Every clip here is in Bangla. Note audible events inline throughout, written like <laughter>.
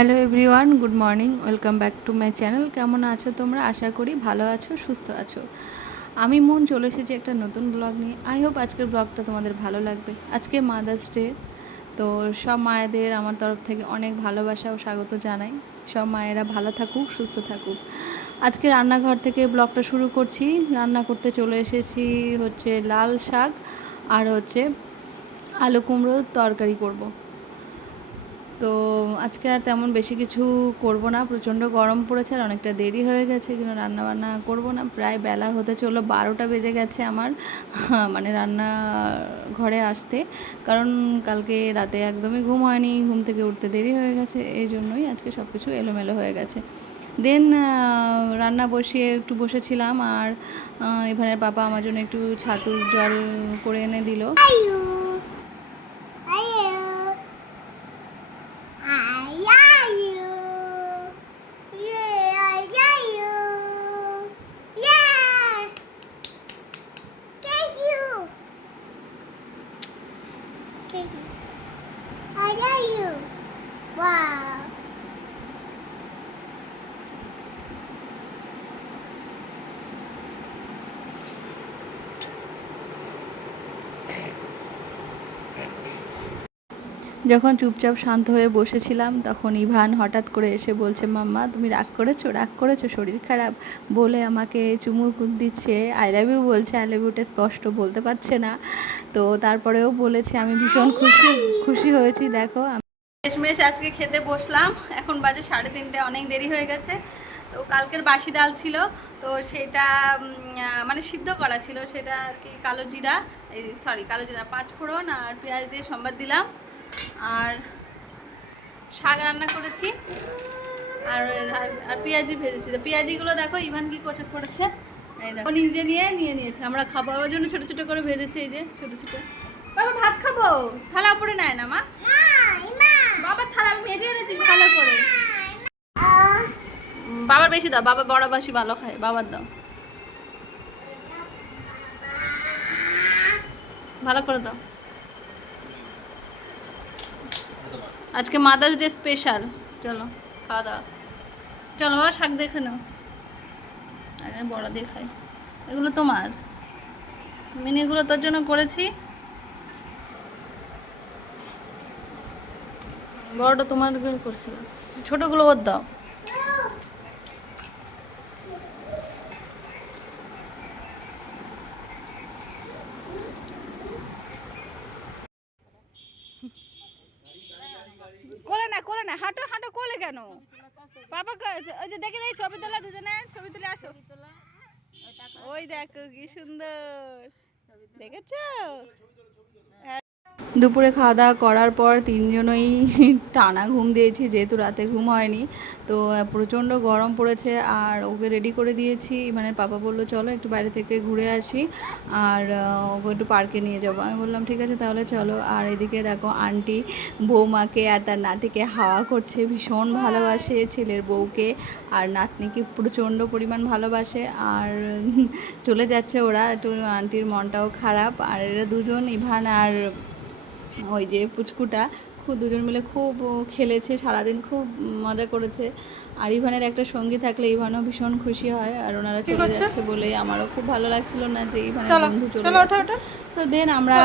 Hello everyone, good morning, welcome back to my channel. কেমন আছো তোমরা? আশা করি ভালো আছো, সুস্থ আছো। আমি মন চলে এসেছি একটা নতুন ব্লগ নিয়ে। আই হোপ আজকের ব্লগটা তোমাদের ভালো লাগবে। আজকে মাদার্স ডে তো সব মায়েদের আমার তরফ থেকে অনেক ভালোবাসা ও স্বাগত জানাই। সব মায়েরা ভালো থাকুক, সুস্থ থাকুক। আজকে রান্নাঘর থেকে ব্লগটা শুরু করছি। রান্না করতে চলে এসেছি হচ্ছে লাল শাক আর হচ্ছে আলু কুমড়োর তরকারি করব। তো আজকে আর তেমন বেশি কিছু করব না। প্রচণ্ড গরম পড়েছে আর অনেকটা দেরি হয়ে গেছে, এই জন্য রান্না বান্না করব না। প্রায় বেলা হতে চলল বারোটা বেজে গেছে আমার <laughs> মানে রান্না ঘরে আসতে। কারণ কালকে রাতে একদমই ঘুম হয়নি, ঘুম থেকে উঠতে দেরি হয়ে গেছে, এই জন্যই আজকে সব কিছু এলোমেলো হয়ে গেছে। দেন রান্না বসিয়ে একটু বসেছিলাম আর এখানের পাপা আমার জন্য একটু ছাতুর জল করে এনে দিল। যখন চুপচাপ শান্ত হয়ে বসেছিলাম, তখন ইভান হঠাৎ করে এসে বলছে, মাম্মা, তুমি রাগ করেছ? রাগ করেছ? শরীর খারাপ? বলে আমাকে চুমু দিচ্ছে। আই লাভ ইউ বলছে। আই লাভ ইউটা স্পষ্ট বলতে পারছে না। তো তারপরেও বলেছে, আমি ভীষণ খুশি খুশি হয়েছি, দেখো। শেষমেশ আজকে খেতে বসলাম। এখন বাজে সাড়ে তিনটে, অনেক দেরি হয়ে গেছে। তো কালকের বাসি ডাল ছিল। তো সেটা মানে সিদ্ধ করা ছিল। সেটা আর কি কালো জিরা, এই সরি কালো জিরা পাঁচ ফোড়ন আর পেঁয়াজ দিয়ে সম্বাদ দিলাম। আর শাক রান্না করেছি। আর আর- পেঁয়াজি ভেজেছি। তো পেঁয়াজিগুলো দেখো, ইভান কি করতে করেছে? এই দেখো, নিজে নিয়ে নিয়ে নিয়েছে। আমরা খাবার ওর জন্য ছোটো ছোটো করে ভেজেছি এই যে, ছোটো ছোটো। বাবা, ভাত খাব? থালা উপরে নেয় না, মা? বাবার থালা মেজে এনেছি, ভালো করে। বাবার বেশি দাও, বাবা বড় বাসি ভালো খায়, বাবার দাও। ভালো করে দাও। আজকে মাদার্স ডে স্পেশাল চলো, খাওয়া দাওয়া। চলো, বাবা, শাক দেখে নাও। আরে, বড় দেখাই খাই। এগুলো তোমার। মিনিগুলো তোর জন্য করেছি। বড়টা তোমার করছি। ছোটগুলো ওর দাও কোলে না কোলে না হাঁটো হাঁটো কোলে কেন? বাবা ক- ওই যে দেখে দেখি ছবি তোলা দুজনে? ছবি তুলে আসো। ওই দেখো কি সুন্দর। দেখেছ? দুপুরে খাওয়া দাওয়া করার পর তিনজনই <laughs> টানা ঘুম দিয়েছি, যেহেতু রাতে ঘুম হয়নি। তো প্রচণ্ড গরম পড়েছে আর ওকে রেডি করে দিয়েছি। মানে পাপা বলল, চলো একটু বাইরে থেকে ঘুরে আসি আর ওকে একটু পার্কে নিয়ে যাব। আমি বললাম, ঠিক আছে তাহলে চলো। আর এদিকে দেখো আন্টি বৌমাকে আর তার নাতিকে হাওয়া করছে, ভীষণ ভালোবাসে ছেলের বউকে। আর নাতনিকে প্রচণ্ড পরিমাণ ভালোবাসে। আর <laughs> চলে যাচ্ছে ওরা। একটু আন্টির মনটাও খারাপ। আর এরা দুজন, ইভান আর ওই যে পুচকুটা খুব দুজন মিলে খুব খেলেছে সারাদিন খুব মজা করেছে। আর ইভানের একটা সঙ্গী থাকলে ইভানও ভীষণ খুশি হয় আর ওনারা চলে যাচ্ছে বলে আমারও খুব ভালো লাগছিল না যে ইভানের বন্ধু চলে যাচ্ছে। তো দেন আমরা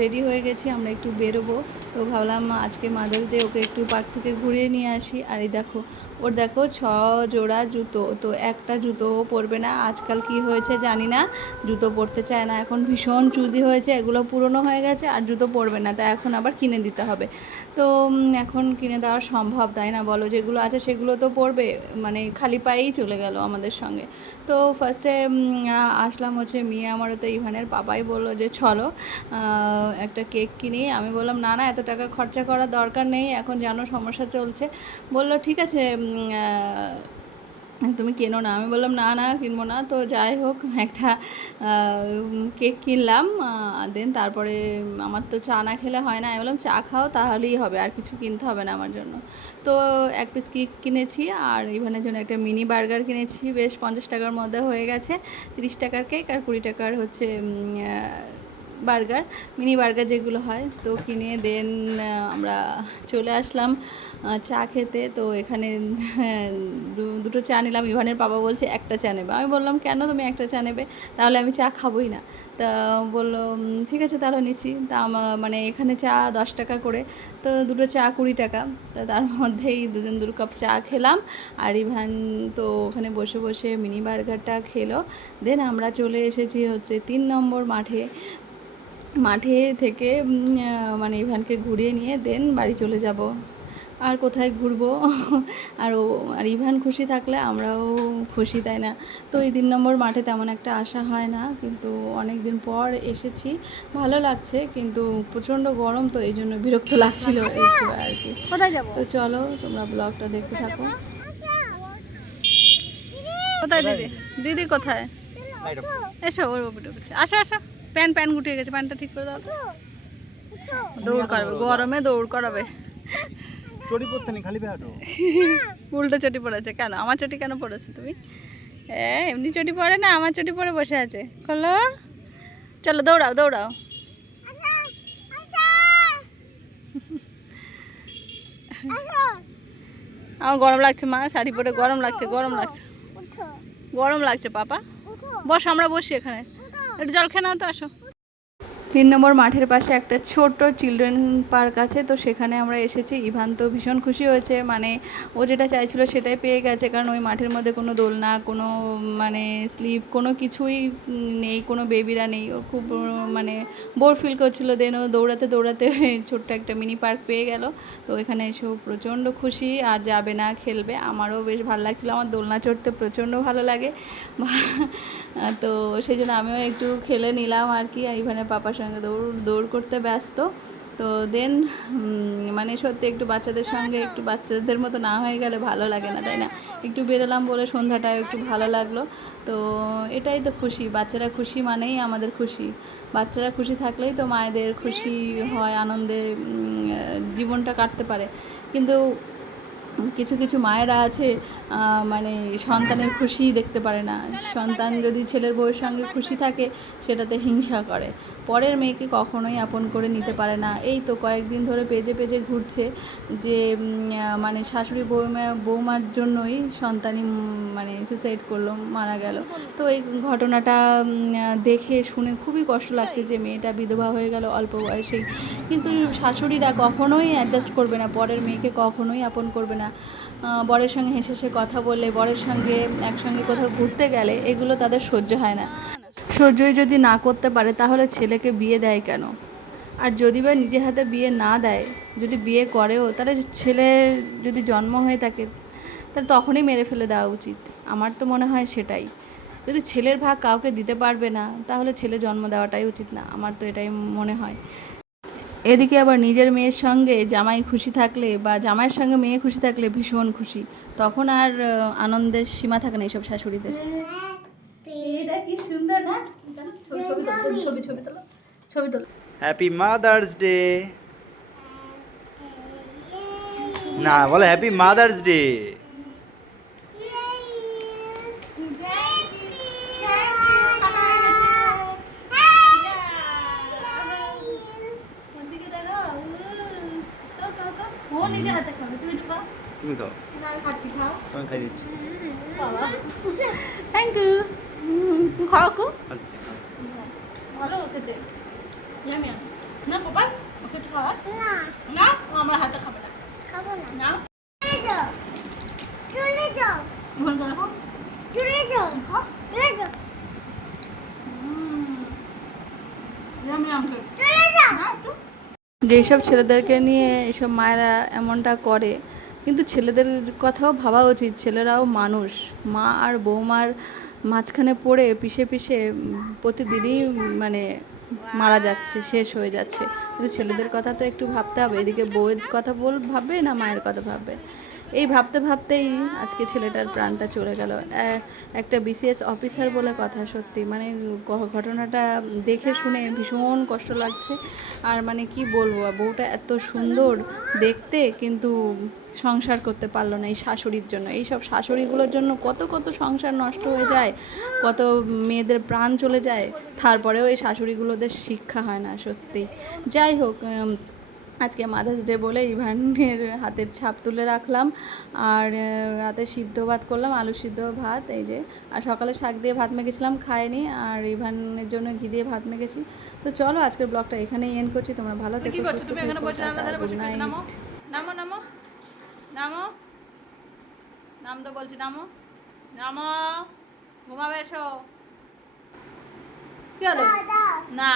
রেডি হয়ে গেছি আমরা একটু বেরোবো। তো ভাবলাম আজকে মাদার্স ডে ওকে একটু পার্ক থেকে ঘুরিয়ে নিয়ে আসি। আর এই দেখো ওর দেখো ছ জোড়া জুতো, তো একটা জুতোও পরবে না। আজকাল কি হয়েছে জানি না। জুতো পরতে চায় না। এখন ভীষণ চুজি হয়েছে, এগুলো পুরনো হয়ে গেছে আর জুতো পরবে না। তাই এখন আবার কিনে দিতে হবে। তো এখন কিনে দেওয়া সম্ভব, তাই না বলো? যেগুলো আছে সেগুলো তো পরবে মানে খালি পায়েই চলে গেল আমাদের সঙ্গে। তো ফার্স্টে আসলাম হচ্ছে মেয়ে আমারও তো ইভানের পাপাই বলল যে, চলো একটা কেক কিনি। আমি বললাম, না না, এত টাকা খরচা করার দরকার নেই, এখন জানো সমস্যা চলছে। বলল, ঠিক আছে তুমি কেনো না? আমি বললাম, না না, কিনবো না। তো যাই হোক, একটা কেক কিনলাম দেন তারপরে আমার তো চা না খেলে হয় না। আমি বললাম, চা খাও, তাহলেই হবে, আর কিছু কিনতে হবে না আমার জন্য। তো এক পিস কেক কিনেছি, আর ইভানের জন্য একটা মিনি বার্গার কিনেছি। বেশ, পঞ্চাশ টাকার মধ্যে হয়ে গেছে, তিরিশ টাকার কেক আর কুড়ি টাকার হচ্ছে বার্গার মিনি বার্গার যেগুলো হয়। তো কিনে দেন আমরা চলে আসলাম। চা খেতে, তো এখানে দু- দুটো চা নিলাম। ইভানের বাবা বলছে, একটা চা নেবে। আমি বললাম, কেন তুমি একটা চা নেবে? তাহলে আমি চা খাবোই না। তা বলল ঠিক আছে, তাহলে নিচ্ছি। তা আমা- মানে এখানে চা দশ টাকা করে, তো দুটো চা কুড়ি টাকা। তা তার মধ্যেই দুজন দু কাপ চা খেলাম। আর ইভান তো ওখানে বসে বসে মিনি বার্গারটা খেলো। দেন আমরা চলে এসেছি হচ্ছে তিন নম্বর মাঠে। মাঠে থেকে মানে ইভানকে ঘুরিয়ে নিয়ে দেন বাড়ি চলে যাব। আর কোথায় ঘুরবো? <laughs> আর ও আর ইভান খুশি থাকলে আমরাও খুশি তাই না? তো এই তিন নম্বর মাঠে তেমন একটা আসা হয় না কিন্তু অনেক দিন পর এসেছি। ভালো লাগছে কিন্তু প্রচণ্ড গরম তো এই জন্য বিরক্ত লাগছিল একটু আর কি। কোথায় যাব? তো চলো তোমরা ব্লগটা দেখতে থাকো। কোথায় দিদি দিদি কোথায়? এসো ওর উপরে উঠছে আসো আসো। প্যান্ট প্যান্ট গুটিয়ে গেছে প্যান্টটা ঠিক করে দাও তো। দৌড় করাবে গরমে দৌড় করাবে। চড়ি পড়তে নেই খালি বেহাটো <laughs> উল্টো চটি পড়েছে কেন? আমার চটি কেন পড়েছে তুমি? এ এমনি চটি পড়ে না আমার চটি পরে বসে আছে। খোলো। চলো দৌড়াও দৌড়াও। <laughs> আমার গরম লাগছে মা শাড়ি পরে গরম লাগছে গরম লাগছে। গরম লাগছে পাপা। বস আমরা বসি এখানে। একটু জল খেয়ে নাও তো আসো। তিন নম্বর মাঠের পাশে একটা ছোট্ট চিলড্রেন পার্ক আছে, তো সেখানে আমরা এসেছি। ইভান তো ভীষণ খুশি হয়েছে মানে ও যেটা চাইছিল সেটাই পেয়ে গেছে, কারণ ওই মাঠের মধ্যে কোনো দোলনা, কোনো মানে স্লিপ কোনো কিছুই নেই, কোনো বেবিরা নেই। ও খুব মানে বোর ফিল করছিল দেন ও দৌড়াতে দৌড়াতে <laughs> ছোট্ট একটা মিনি পার্ক পেয়ে গেল। তো এখানে এসেও প্রচণ্ড খুশি, আর যাবে না, খেলবে। আমারও বেশ ভালো লাগছিল, আমার দোলনা চড়তে প্রচণ্ড ভালো লাগে। <laughs> তো সেই জন্য আমিও একটু খেলে নিলাম আর কি ইভানের পাপার সঙ্গে দৌড় দৌড় করতে ব্যস্ত। তো দেন মানে সত্যি একটু বাচ্চাদের সঙ্গে একটু বাচ্চাদের মতো না হয়ে গেলে ভালো লাগে না, তাই না? একটু বেরোলাম বলে সন্ধ্যাটাও একটু ভালো লাগল। তো এটাই তো খুশি, বাচ্চারা খুশি মানেই আমাদের খুশি। বাচ্চারা খুশি থাকলেই তো মায়েদের খুশি হয়, আনন্দে জীবনটা কাটতে পারে। কিন্তু কিছু কিছু মায়েরা আছে মানে সন্তানের খুশি দেখতে পারে না। সন্তান যদি ছেলের বউয়ের সঙ্গে খুশি থাকে, সেটাতে হিংসা করে। পরের মেয়েকে কখনোই আপন করে নিতে পারে না। এই তো কয়েকদিন ধরে পেজে পেজে ঘুরছে যে মানে শাশুড়ি বৌমা, বৌমার জন্যই সন্তানই মানে সুসাইড করল, মারা গেল। তো এই ঘটনাটা দেখে শুনে খুবই কষ্ট লাগছে যে মেয়েটা বিধবা হয়ে গেল অল্প বয়সেই। কিন্তু শাশুড়িরা কখনোই অ্যাডজাস্ট করবে না, পরের মেয়েকে কখনোই আপন করবে না। বরের সঙ্গে হেসে হেসে কথা বললে বরের সঙ্গে একসঙ্গে কোথাও ঘুরতে গেলে এগুলো তাদের সহ্য হয় না। সহ্যই যদি না করতে পারে, তাহলে ছেলেকে বিয়ে দেয় কেন? আর যদি বা নিজে হাতে বিয়ে না দেয়, যদি বিয়ে করেও, তাহলে ছেলের যদি জন্ম হয়ে থাকে, তাহলে তখনই মেরে ফেলে দেওয়া উচিত। আমার তো মনে হয় সেটাই। যদি ছেলের ভাগ কাউকে দিতে পারবে না, তাহলে ছেলে জন্ম দেওয়াটাই উচিত না, আমার তো এটাই মনে হয়। এদিকে আবার নিজের মেয়ের সঙ্গে জামাই খুশি থাকলে বা জামাইয়ের সঙ্গে মেয়ে খুশি থাকলে ভীষণ খুশি, তখন আর, আনন্দের সীমা থাকে না এইসব শাশুড়িদের। কি সুন্দর না? ছবি ছবি তোলো ছবি ছবি তোলো ছবি তোলো। হ্যাপি মাদার্স ডে না বলে হ্যাপি মাদার্স ডে তুমি খাও। আমি খাই দিচ্ছি। থ্যাংক ইউ আচ্ছা ভালো খেতে ইয়ামি না পাপা ওকে খাওয়া। না। ও আমার হাতে খাবে না। খাব না। না। চলে যাও। ভুল করে চলে যাও। চলে যাও। ইয়ামি আমাকে। চলে যাও। যেসব ছেলেদেরকে নিয়ে এইসব মায়েরা এমনটা করে কিন্তু ছেলেদের কথাও ভাবা উচিত। ছেলেরাও মানুষ। মা আর বৌমার মাঝখানে পড়ে পিষে পিষে প্রতিদিনই মানে মারা যাচ্ছে, শেষ হয়ে যাচ্ছে। কিন্তু ছেলেদের কথা তো একটু ভাবতে হবে, এদিকে বউয়ের কথা বল, ভাববে না মায়ের কথা ভাববে? এই ভাবতে ভাবতেই আজকে ছেলেটার প্রাণটা চলে গেল। একটা বিসিএস অফিসার বলে কথা সত্যি মানে ঘটনাটা দেখে শুনে ভীষণ কষ্ট লাগছে। আর মানে কি বলব, বউটা এত সুন্দর দেখতে, কিন্তু সংসার করতে পারল না এই শাশুড়ির জন্য। এই সব শাশুড়িগুলোর জন্য কত কত সংসার নষ্ট হয়ে যায় কত মেয়েদের প্রাণ চলে যায় তারপরেও এই শাশুড়িগুলোদের শিক্ষা হয় না সত্যি। যাই হোক আজকে মাদার্স ডে বলে ইভানের হাতের ছাপ তুলে রাখলাম আর রাতে সিদ্ধ ভাত করলাম আলু সিদ্ধ ভাত এই যে আর সকালে শাক দিয়ে ভাত মেখেছিলাম খায়নি আর ইভানের জন্য ঘি দিয়ে ভাত মেখেছি। তো চলো আজকের ব্লগটা এখানেই এন্ড করছি তোমরা ভালো থেকো। নামো নামো। নামো। নামো তো বলছি নামো। নামো। ঘুমাবে এসো। কি হলো? না।